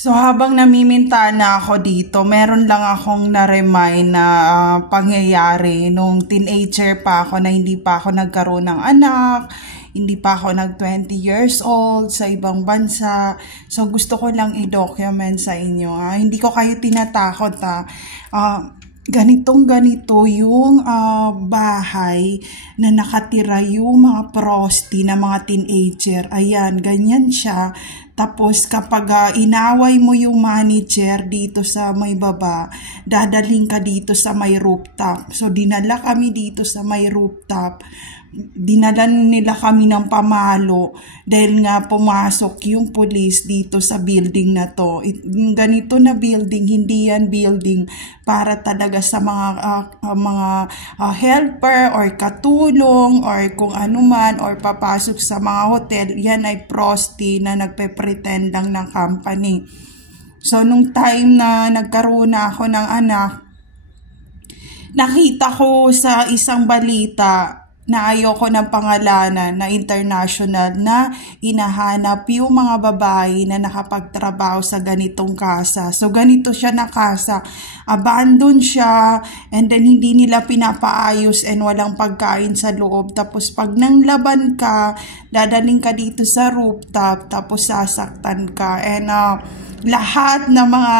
So habang namimintana ako dito, meron lang akong na-remind na pangyayari nung teenager pa ako na hindi pa ako nagkaroon ng anak, hindi pa ako nag 20 years old sa ibang bansa. So gusto ko lang i-document sa inyo. Hindi ko kayo tinatakot ganito yung bahay na nakatira yung mga prosti na mga teenager. Ayan, ganyan siya. Tapos kapag inaway mo yung manager dito sa may baba, dadaling ka dito sa may rooftop. So dinala kami dito sa may rooftop. Dinala nila kami ng pamalo dahil nga pumasok yung police dito sa building na to. Ganito na building, hindi yan building para talaga sa mga helper or katulong or kung ano man or papasok sa mga hotel. Yan ay prosti na nagpe-pretend lang ng company. So nung time na nagkaroon na ako ng anak, nakita ko sa isang balita na ayoko ng pangalanan na international na inahanap yung mga babae na nakapagtrabaho sa ganitong kasa. So ganito siya na kasa, abandon siya and then hindi nila pinapaayos and walang pagkain sa loob. Tapos pag nanglaban ka, dadaling ka dito sa rooftop tapos sasaktan ka and lahat ng mga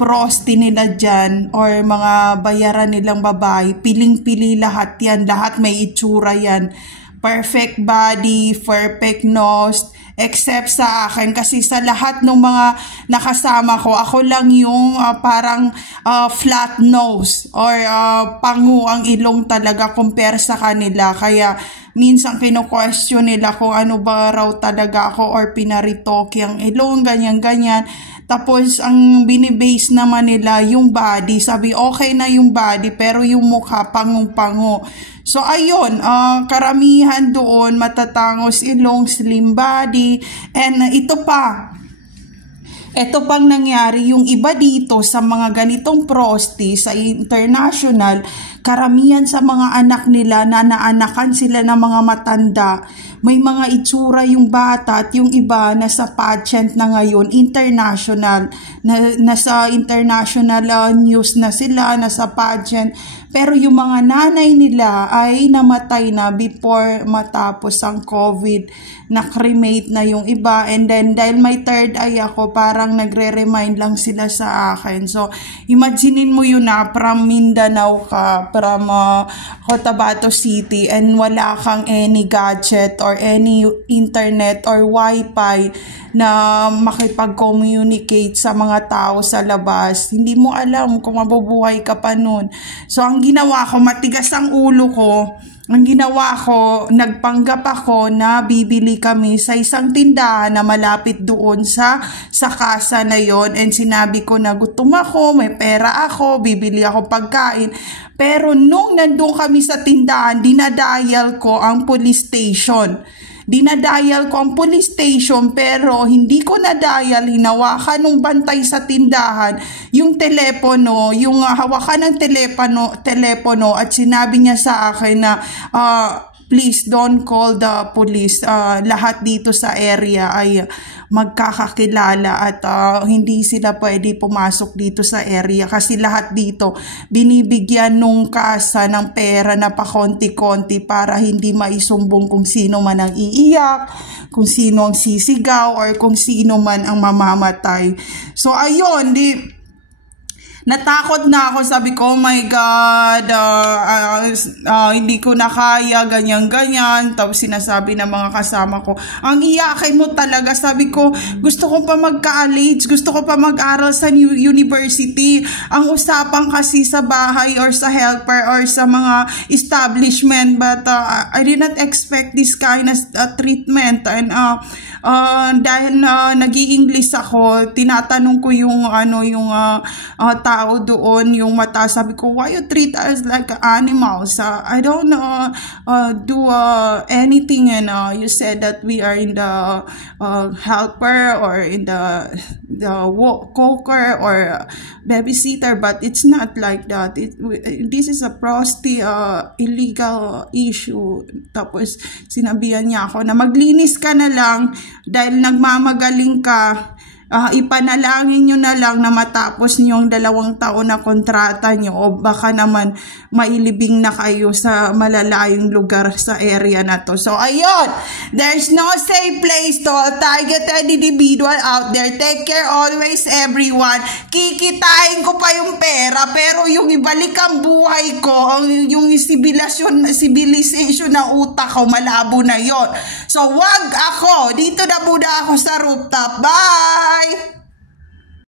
prosti nila dyan or mga bayaran nilang babae, piling-pili lahat yan. Lahat may itsura yan. Perfect body, perfect nose, except sa akin. Kasi sa lahat ng mga nakasama ko, ako lang yung parang flat nose or pangu ang ilong talaga compare sa kanila. Kaya minsan kino-question nila kung ano ba raw talaga ako or pinaritoke ang ilong, ganyan-ganyan. Tapos ang binibase naman nila yung body. Sabi okay na yung body pero yung mukha pangung-pango. So ayun, karamihan doon matatangos ilong, slim body, and ito pang nangyari, yung iba dito sa mga ganitong prosti sa international, karamihan sa mga anak nila na naanakan sila ng mga matanda, may mga itsura yung bata at yung iba nasa pageant na ngayon, international, nasa international news na sila, nasa pageant. Pero yung mga nanay nila ay namatay na before matapos ang COVID, na-cremate na yung iba. And then dahil may third eye ako, parang nagre-remind lang sila sa akin. So imaginein mo yun na from Mindanao ka, from Cotabato City, and wala kang any gadget or any internet or wifi na makipag-communicate sa mga tao sa labas. Hindi mo alam kung mabubuhay ka pa nun. So ang ginawa ko, matigas ang ulo ko. Ang ginawa ko, nagpanggap ako na bibili kami sa isang tindahan na malapit doon sa kasa na yon. And sinabi ko na gutom ako, may pera ako, bibili ako pagkain. Pero nung nandun kami sa tindahan, dinadial ko ang police station. Dinadial ko ang police station pero hindi ko na-dial, hinawakan ng bantay sa tindahan yung telepono, yung hawakan ng telepono at sinabi niya sa akin na please don't call the police. Lahat dito sa area ay magkakakilala at hindi sila pwede pumasok dito sa area kasi lahat dito binibigyan nung kasa ng pera na pakonti-konti para hindi maisumbong kung sino man ang iiyak, kung sino ang sisigaw or kung sino man ang mamamatay. So ayun, natakot na ako, sabi ko, oh my God, hindi ko na kaya, ganyan-ganyan. Tapos sinasabi ng mga kasama ko, ang iyakin mo talaga. Sabi ko, gusto ko pa mag-college, gusto ko pa mag-aral sa university. Ang usapan kasi sa bahay or sa helper or sa mga establishment, but I did not expect this kind of treatment. And dahil nag-i-English ako, tinatanong ko yung tao doon, yung mata, sabi ko, why you treat us like animals? I don't do anything, and you said that we are in the helper or in the coker or babysitter, but it's not like that. This is a prosti illegal issue. Tapos sinabihan niya ako na maglinis ka na lang dahil nagmamagaling ka. ipanalangin nyo na lang na matapos yung 2 taon na kontrata nyo o baka naman mailibing na kayo sa malalayong lugar sa area na to. So, ayun, there's no safe place to a targeted individual out there. Take care always, everyone. Kikitain ko pa yung pera, pero yung ibalik ang buhay ko, yung civilization na utak ko, malabo na yon. So, wag ako. Dito na muna ako sa rooftop. Bye!